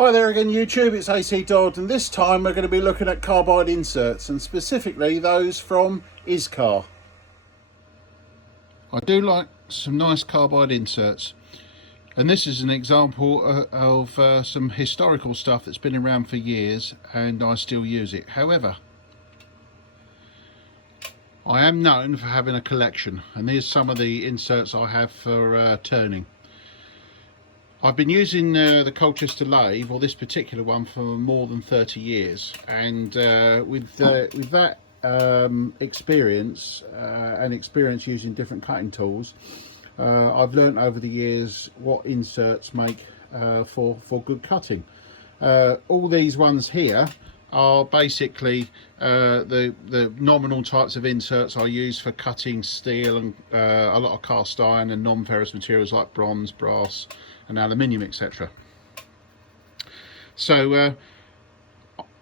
Hi there again YouTube, it's ACDodd, and this time we're going to be looking at carbide inserts, and specifically those from ISCAR. I do like some nice carbide inserts, and this is an example of some historical stuff that's been around for years and I still use it. However, I am known for having a collection, and here's some of the inserts I have for turning. I've been using the Colchester lathe, or this particular one, for more than 30 years, and with that experience and experience using different cutting tools, I've learnt over the years what inserts make for good cutting. All these ones here are basically the nominal types of inserts I use for cutting steel and a lot of cast iron and non-ferrous materials like bronze, brass and aluminium, etc. So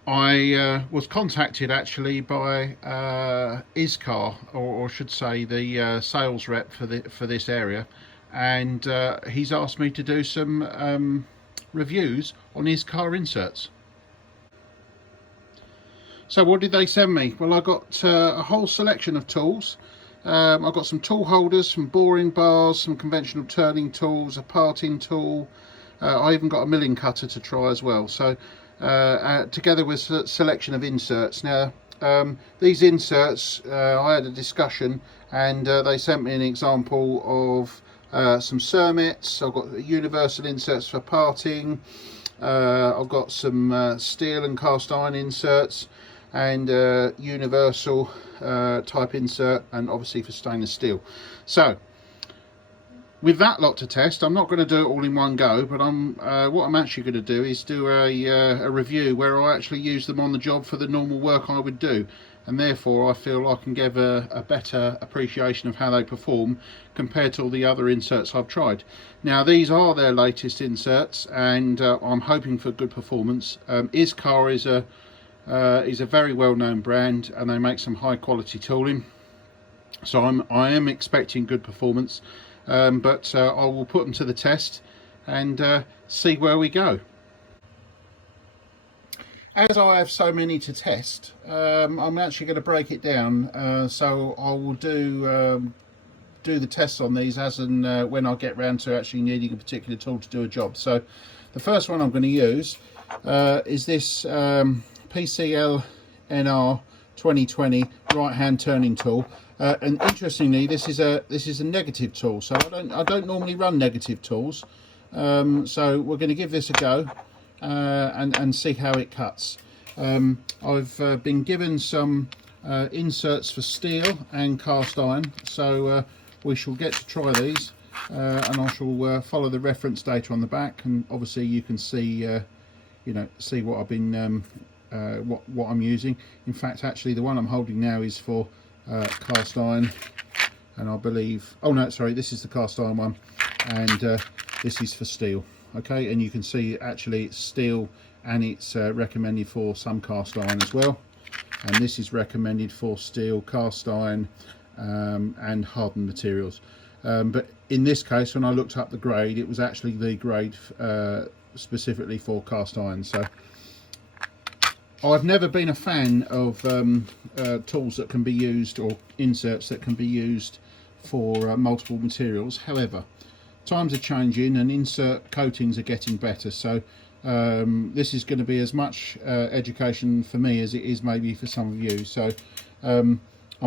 I was contacted actually by ISCAR, or I should say the sales rep for this area, and he's asked me to do some reviews on ISCAR inserts. So what did they send me? Well, I got a whole selection of tools. I've got some tool holders, some boring bars, some conventional turning tools, a parting tool. I even got a milling cutter to try as well. So together with a selection of inserts. Now these inserts, I had a discussion, and they sent me an example of some Cermets. I've got universal inserts for parting. I've got some steel and cast iron inserts, and universal type insert, and obviously for stainless steel. So with that lot to test, I'm not going to do it all in one go, but what I'm actually going to do is do a review where I actually use them on the job for the normal work I would do, and therefore I feel I can give a better appreciation of how they perform compared to all the other inserts I've tried. Now these are their latest inserts, and I'm hoping for good performance. ISCAR is a very well-known brand, and they make some high quality tooling, I am expecting good performance, but I will put them to the test and see where we go. As I have so many to test, I'm actually going to break it down, so I will do the tests on these as and when I get round to actually needing a particular tool to do a job. So the first one I'm going to use is this PCLR 2020 right hand turning tool, and interestingly this is a negative tool, so I don't normally run negative tools, so we're going to give this a go and see how it cuts. I've been given some inserts for steel and cast iron, so we shall get to try these, and I shall follow the reference data on the back, and obviously you can see see what I've been what I'm using. In fact, actually the one I'm holding now is for cast iron, and I believe, oh no, sorry, this is the cast iron one, and this is for steel. Okay, and you can see actually it's steel, and it's recommended for some cast iron as well, and this is recommended for steel, cast iron, and hardened materials, but in this case when I looked up the grade, it was actually the grade specifically for cast iron. So I've never been a fan of tools that can be used, or inserts that can be used for multiple materials. However, times are changing and insert coatings are getting better, so this is going to be as much education for me as it is maybe for some of you. So I'm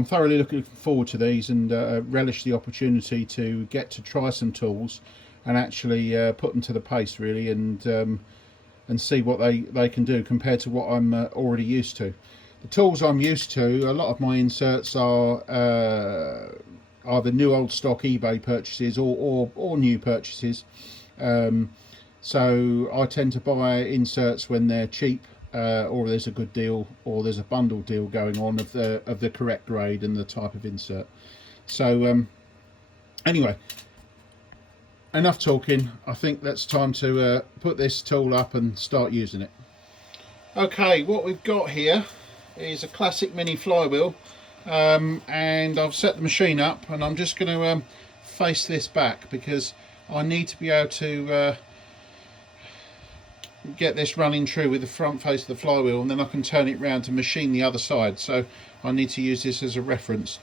thoroughly looking forward to these, and relish the opportunity to get to try some tools and actually put them to the pace really, and see what they can do compared to what I'm already used to. The tools I'm used to, a lot of my inserts are either new old stock eBay purchases or new purchases, so I tend to buy inserts when they're cheap, or there's a good deal, or there's a bundle deal going on of the correct grade and the type of insert. So anyway, enough talking. I think that's time to put this tool up and start using it. Okay, what we've got here is a classic mini flywheel, and I've set the machine up, and I'm just going to face this back because I need to be able to get this running true with the front face of the flywheel, and then I can turn it round to machine the other side. So I need to use this as a reference.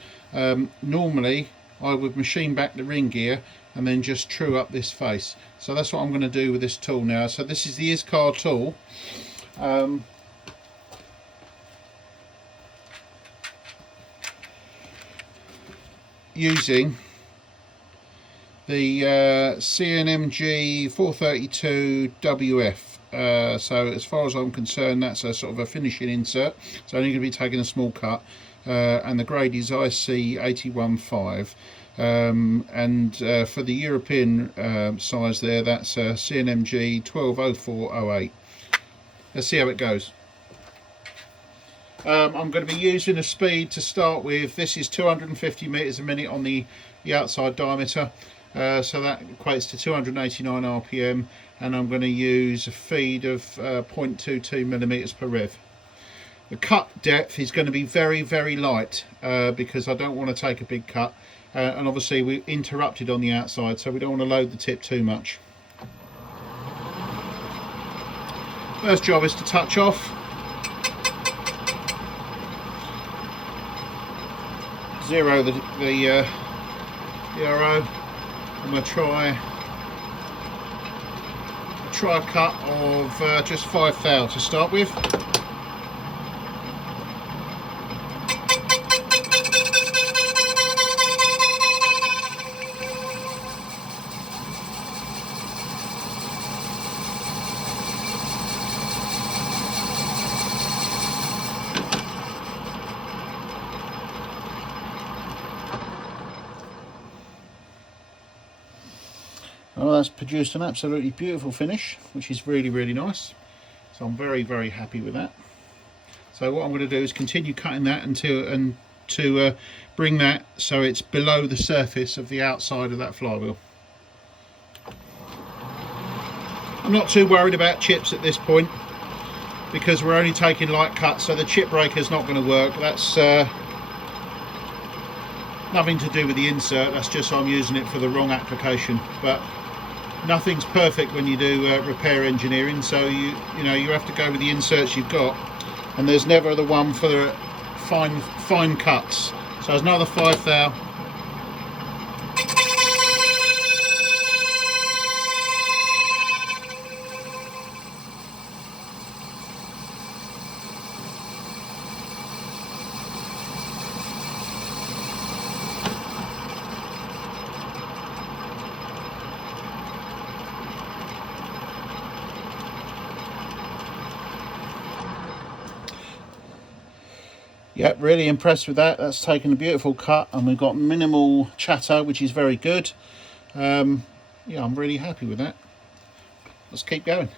Normally I would machine back the ring gear and then just true up this face. So that's what I'm going to do with this tool now. So this is the ISCAR tool. Using the CNMG 432 WF. So as far as I'm concerned, that's a sort of a finishing insert. It's only going to be taking a small cut, and the grade is IC 815. And for the European size there, that's CNMG 120408. Let's see how it goes. I'm going to be using a speed to start with. This is 250 meters a minute on the outside diameter, so that equates to 289 RPM, and I'm going to use a feed of 0.22 millimeters per rev. The cut depth is going to be very, very light because I don't want to take a big cut, and obviously we're interrupted on the outside, so we don't want to load the tip too much. First job is to touch off. Zero the arrow. I'm going to try a cut of just 5 thou to start with. Well, that's produced an absolutely beautiful finish, which is really, really nice. So I'm very, very happy with that. So what I'm going to do is continue cutting that until to bring that so it's below the surface of the outside of that flywheel. I'm not too worried about chips at this point because we're only taking light cuts, so the chip breaker's not going to work. That's nothing to do with the insert, that's just I'm using it for the wrong application. But nothing's perfect when you do repair engineering, so you have to go with the inserts you've got, and there's never the one for the fine cuts. So there's another 5 thou. Yep, really impressed with that. That's taken a beautiful cut, and we've got minimal chatter, which is very good. Yeah, I'm really happy with that. Let's keep going.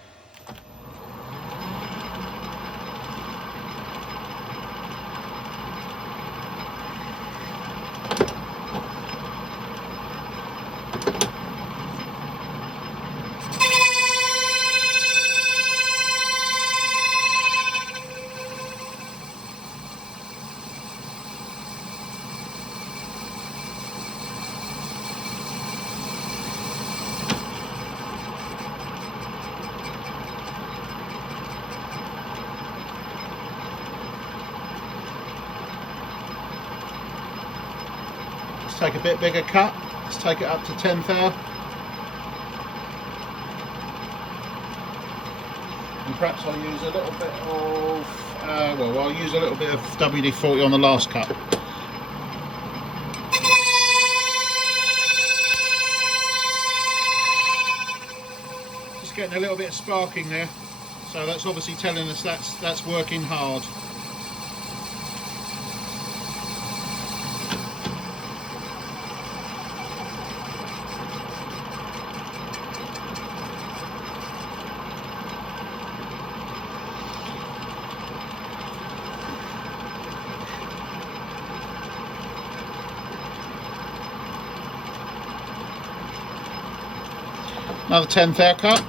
Take a bit bigger cut. Let's take it up to 10 thou. And perhaps I'll use a little bit of, I'll use a little bit of WD-40 on the last cut. Just getting a little bit of sparking there. So that's obviously telling us that's working hard. Another 10 thou cut.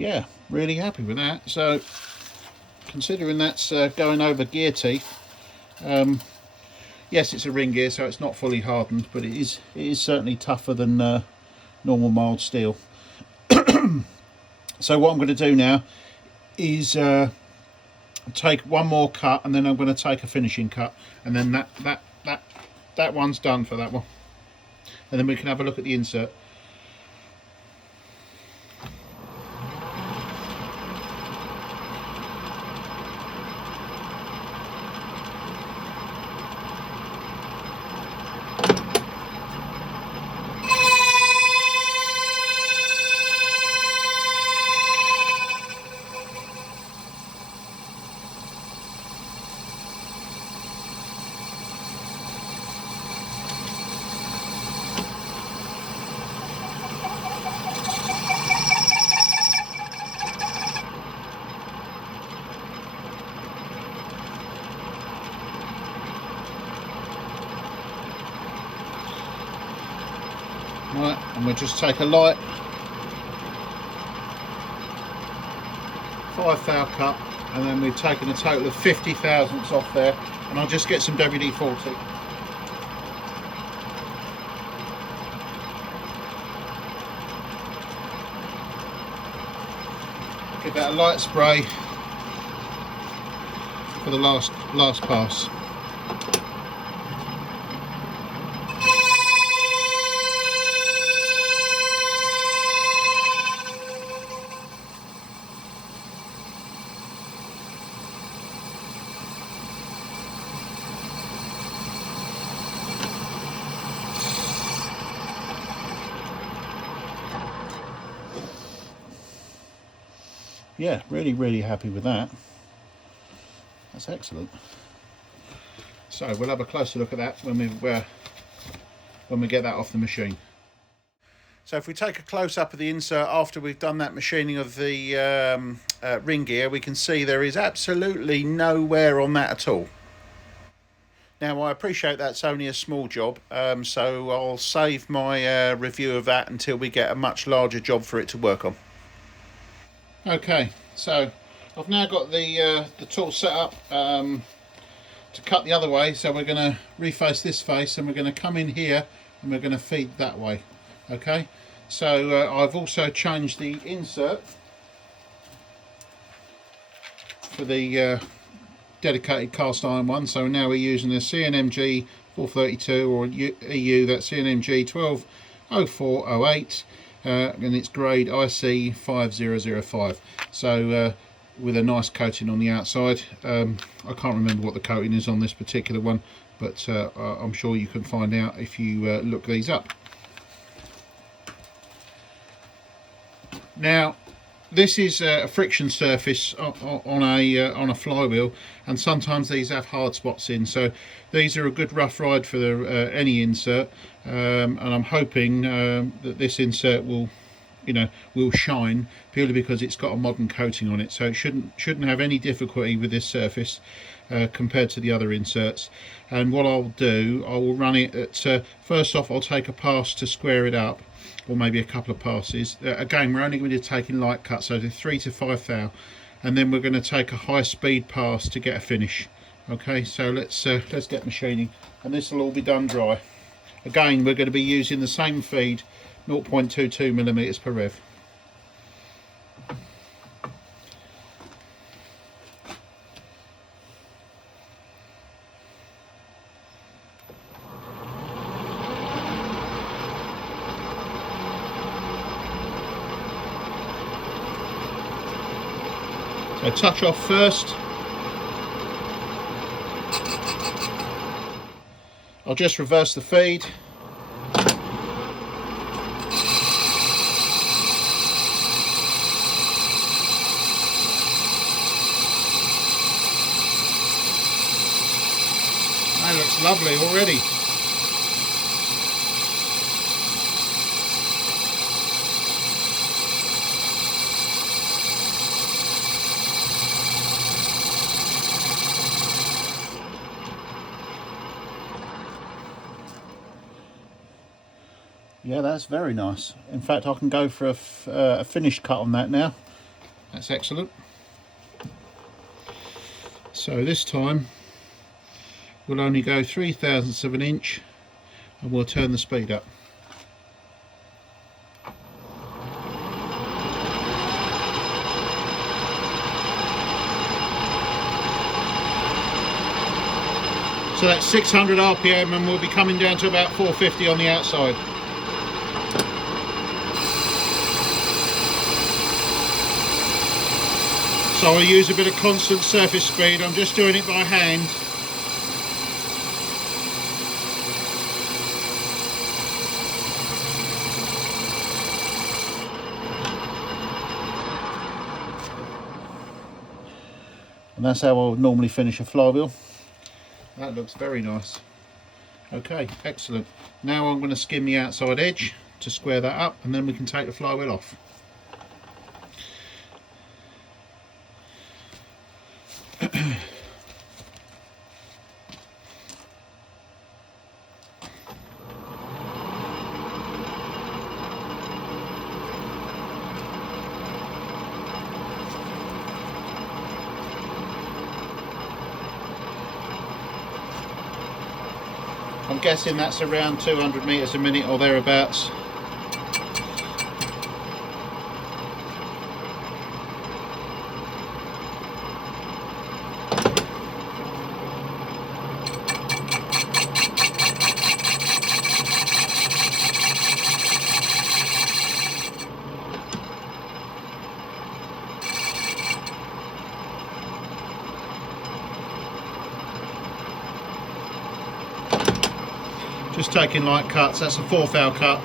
yeah, really happy with that. So considering that's going over gear teeth, yes, it's a ring gear, so it's not fully hardened, but it is certainly tougher than normal mild steel. So what I'm going to do now is take one more cut, and then I'm going to take a finishing cut, and then that one's done for that one, and then we can have a look at the insert. Right, and we'll just take a light 5 thou cut, and then we've taken a total of 50 thousandths off there, and I'll just get some WD-40. Give that a light spray for the last pass. Yeah, really happy with that. That's excellent. So we'll have a closer look at that when we get that off the machine. So if we take a close up of the insert after we've done that machining of the ring gear, we can see there is absolutely no wear on that at all. Now I appreciate that's only a small job, so I'll save my review of that until we get a much larger job for it to work on. Okay, so I've now got the tool set up to cut the other way, so we're going to reface this face, and we're going to come in here and we're going to feed that way. Okay, so I've also changed the insert for the dedicated cast iron one, so now we're using a CNMG 432 or EU, that's CNMG 120408. And it's grade IC 5005, so with a nice coating on the outside. I can't remember what the coating is on this particular one, but I'm sure you can find out if you look these up. Now this is a friction surface on a flywheel, and sometimes these have hard spots in, so these are a good rough ride for any insert, and I'm hoping that this insert will shine, purely because it's got a modern coating on it, so it shouldn't have any difficulty with this surface compared to the other inserts. And what I'll do, I will run it at first off I'll take a pass to square it up, or maybe a couple of passes. Again, we're only going to be taking light cuts, so the 3 to 5 thou, and then we're going to take a high speed pass to get a finish. Okay, so let's get machining, and this will all be done dry. Again, we're going to be using the same feed, 0.22 millimeters per rev. So touch off first. I'll just reverse the feed. That looks lovely already. Yeah, that's very nice. In fact, I can go for a finished cut on that now. That's excellent. So this time we'll only go 3/1000 of an inch, and we'll turn the speed up. So that's 600 RPM, and we'll be coming down to about 450 on the outside. So I use a bit of constant surface speed. I'm just doing it by hand. And that's how I would normally finish a flywheel. That looks very nice. Okay, excellent. Now I'm going to skim the outside edge to square that up, and then we can take the flywheel off. I'm guessing that's around 200 meters a minute or thereabouts. Just taking light cuts. That's a 4th cut.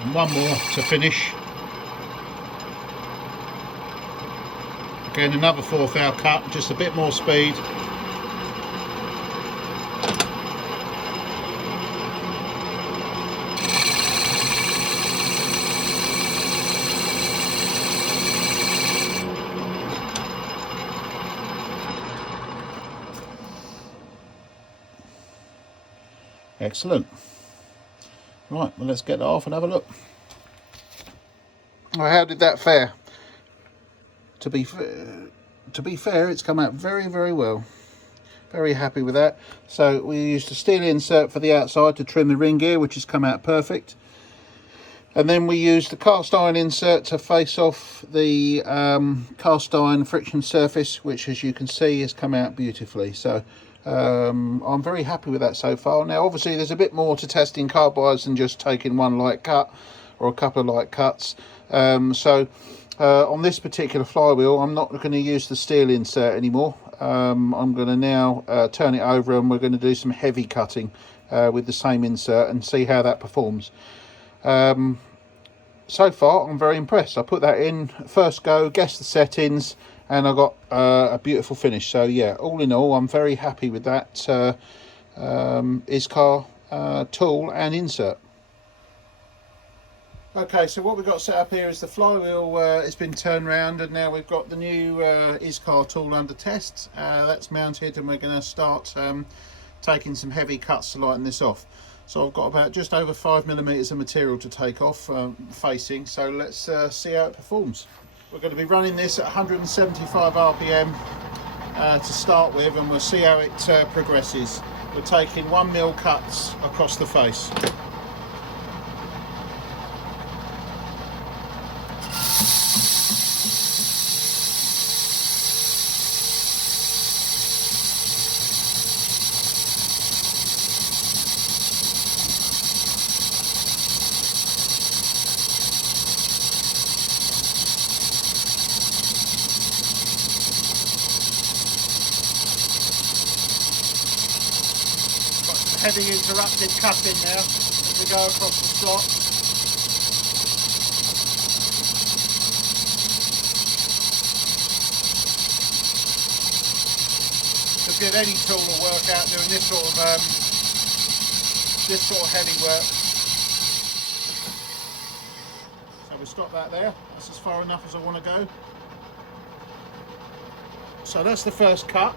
And one more to finish. Again, another 4th cut, just a bit more speed. Excellent. Right, well, let's get that off and have a look. Well, how did that fare? To be fair, it's come out very, very well. Very happy with that. So we used a steel insert for the outside to trim the ring gear, which has come out perfect. And then we used the cast iron insert to face off the cast iron friction surface, which, as you can see, has come out beautifully. So I'm very happy with that so far. Now obviously there's a bit more to testing carbides than just taking one light cut or a couple of light cuts. On this particular flywheel, I'm not going to use the steel insert anymore. I'm going to now turn it over, and we're going to do some heavy cutting with the same insert and see how that performs. So far I'm very impressed. I put that in first go, guessed the settings, and I got a beautiful finish. So yeah, all in all, I'm very happy with that ISCAR tool and insert. Okay, so what we've got set up here is the flywheel has been turned round, and now we've got the new ISCAR tool under test. That's mounted, and we're going to start taking some heavy cuts to lighten this off. So I've got about just over 5mm of material to take off facing, so let's see how it performs. We're going to be running this at 175 RPM to start with, and we'll see how it progresses. We're taking 1mm cuts across the face. Heavy interrupted cutting now as we go across the slot. It's good, any tool will work out doing this sort of heavy work. So we'll stop that there. That's as far enough as I want to go. So that's the first cut.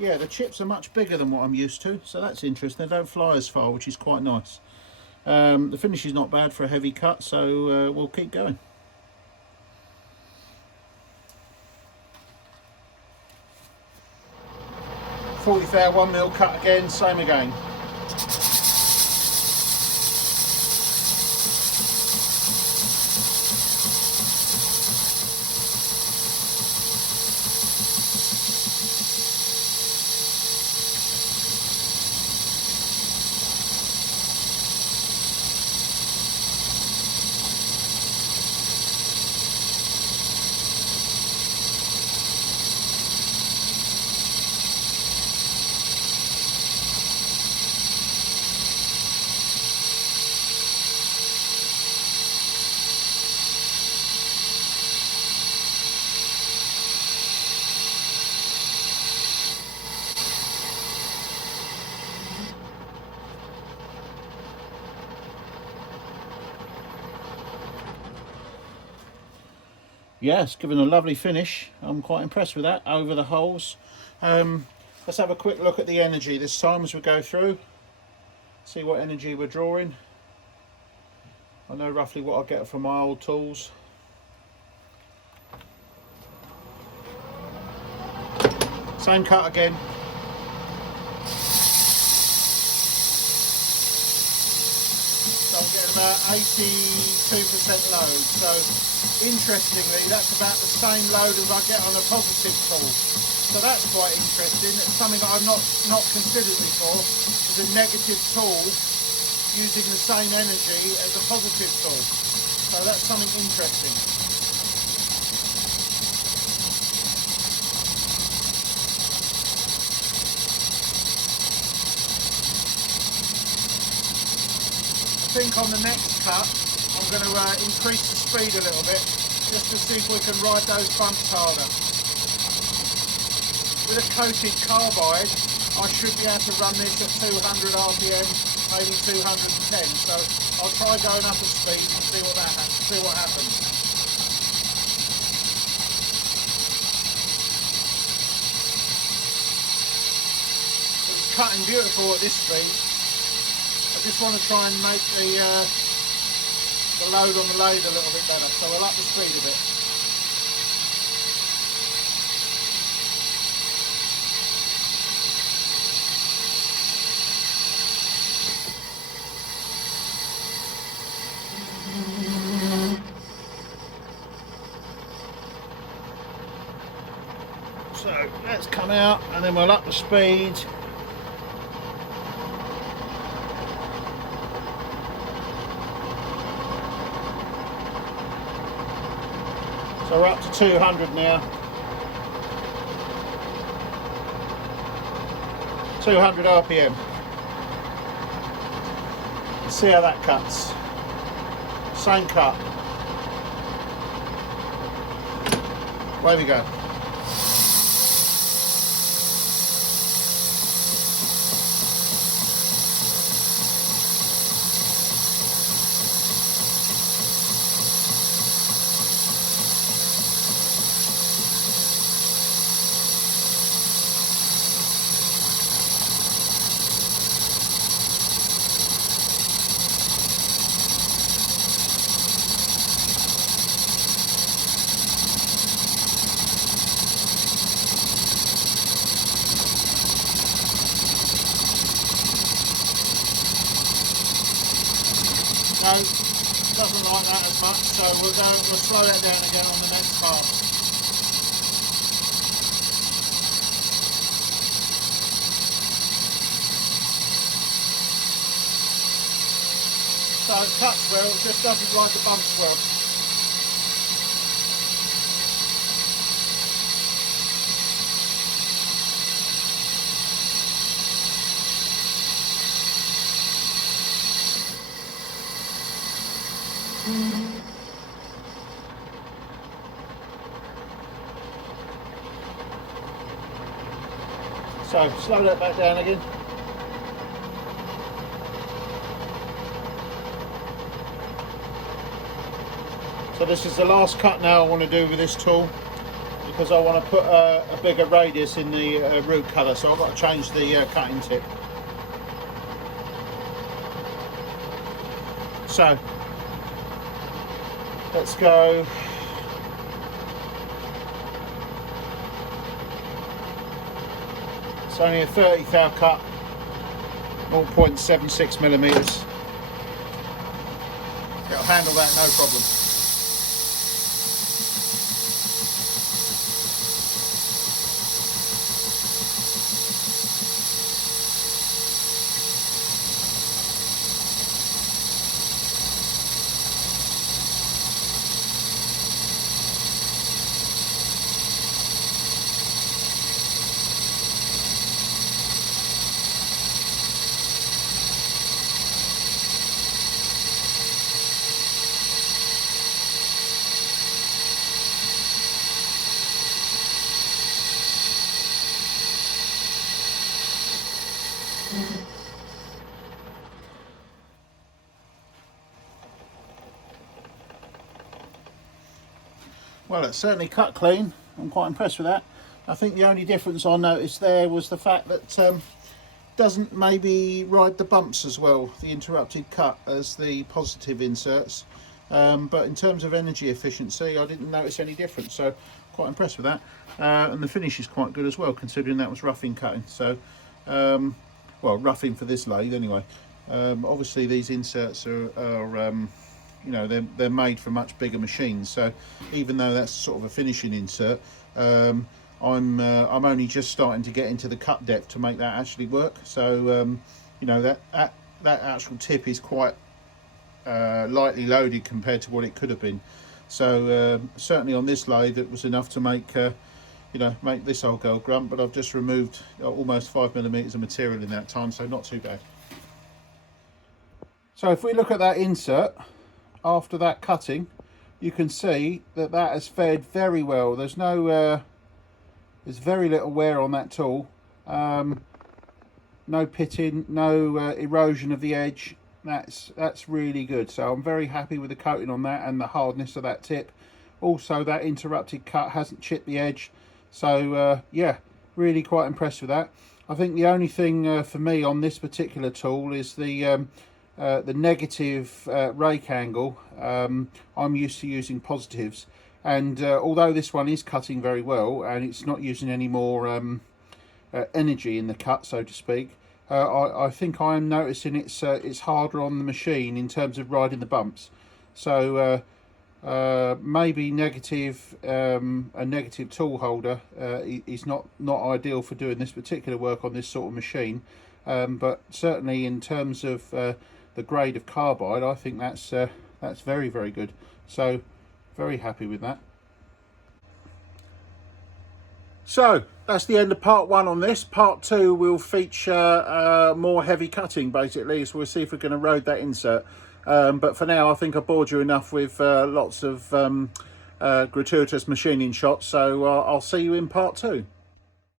Yeah, the chips are much bigger than what I'm used to, so that's interesting. They don't fly as far, which is quite nice. The finish is not bad for a heavy cut, so we'll keep going. 40 thou 1mm cut again, same again. Yeah, it's given a lovely finish. I'm quite impressed with that over the holes. Let's have a quick look at the energy this time as we go through. See what energy we're drawing. I know roughly what I get from my old tools. Same cut again. So I'm getting about 82% load. So interestingly, that's about the same load as I get on a positive tool. So that's quite interesting. It's something that I've not considered before, is a negative tool using the same energy as a positive tool. So that's something interesting. I think on the next cut I'm going to increase the speed a little bit just to see if we can ride those bumps harder. With a coated carbide I should be able to run this at 200 RPM, maybe 210, so I'll try going up a speed and see what happens. It's cutting beautiful at this speed. I just want to try and make the load on the lathe a little bit better, so I'll up the speed a bit. So let's come out and then we'll up the speed. So we're up to 200 now. 200 RPM. Let's see how that cuts. Same cut. Away we go. No, doesn't like that as much, so we'll slow that down again on the next part. So it cuts well, it just doesn't like the bumps well. So slow that back down again. So this is the last cut now I want to do with this tool. because I want to put a bigger radius in the root colour, so I've got to change the cutting tip. So let's go. It's only a 30 thou cut, 0.76 millimeters. It'll handle that no problem. Well, it's certainly cut clean. I'm quite impressed with that. I think the only difference I noticed there was the fact that doesn't maybe ride the bumps as well, the interrupted cut, as the positive inserts. But in terms of energy efficiency, I didn't notice any difference, so quite impressed with that. And the finish is quite good as well, considering that was roughing cutting. So, well, roughing for this lathe anyway. Obviously these inserts are you know, they're made for much bigger machines, so even though that's sort of a finishing insert, I'm only just starting to get into the cut depth to make that actually work. So you know, that actual tip is quite lightly loaded compared to what it could have been. So certainly on this lathe it was enough to make you know, make this old girl grunt, but I've just removed almost 5 millimeters of material in that time, so not too bad. So if we look at that insert after that cutting, you can see that that has fared very well. There's no there's very little wear on that tool, no pitting, no erosion of the edge. That's really good. So I'm very happy with the coating on that and the hardness of that tip. Also, that interrupted cut hasn't chipped the edge, so yeah, really quite impressed with that. I think the only thing for me on this particular tool is the negative rake angle. I'm used to using positives, and although this one is cutting very well and it's not using any more energy in the cut, so to speak, I think I am noticing it's harder on the machine in terms of riding the bumps. So maybe a negative tool holder is not ideal for doing this particular work on this sort of machine, but certainly in terms of the grade of carbide, I think that's very, very good. So very happy with that. So that's the end of part one on this. Part two will feature more heavy cutting, basically, so we'll see if we're going to road that insert. But for now, I think I bored you enough with lots of gratuitous machining shots, so I'll see you in part two.